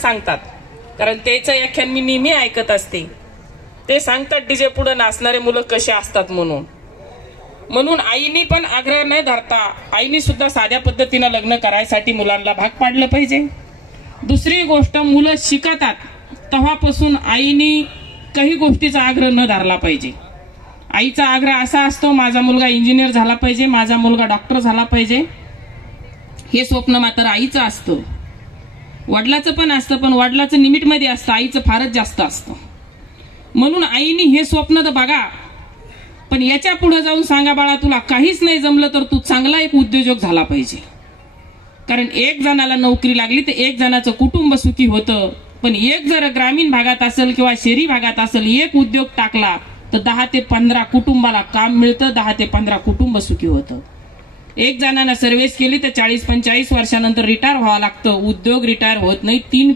सांगतात, कारण त्याचं व्याख्यान मी नेहमी ऐकत असते. ते सांगतात डीजे पुढे नाचणारे मुलं कसे असतात म्हणून आईनी पण आग्रह न धरता आईनी सुद्धा साध्या पद्धतीने लग्न करायसाठी मुलांना भाग पाडलं पाहिजे. दुसरी गोष्ट, मुलं शिकतात तेव्हापासून आईनी काही गोष्टीचा आग्रह न धरला पाहिजे. आईचा आग्रह असा असतो, माझा मुलगा इंजिनियर झाला पाहिजे, माझा मुलगा डॉक्टर झाला पाहिजे. हे स्वप्न मात्र आईचं असतं. वडिलाचं पण असतं, पण वडिलाचं लिमिटमध्ये असतं, आईचं फारच जास्त असतं. म्हणून आईनी हे स्वप्न तर बघा, पण याच्या पुढे जाऊन सांगा बाळा तुला काहीच नाही जमलं तर तू चांगला एक उद्योजक झाला पाहिजे. कारण एक जणाला नोकरी लागली तर एक जणाचं कुटुंब सुखी होतं. पण एक जर ग्रामीण भागात असेल किंवा शहरी भागात असेल, एक उद्योग टाकला तर 10 ते 15 कुटुंबाला काम मिळतं, 10 ते 15 कुटुंब सुखी होतं. एक जणांना सर्व्हिस केली तर 40-45 वर्षानंतर रिटायर व्हावं लागतं. उद्योग रिटायर होत नाही. 3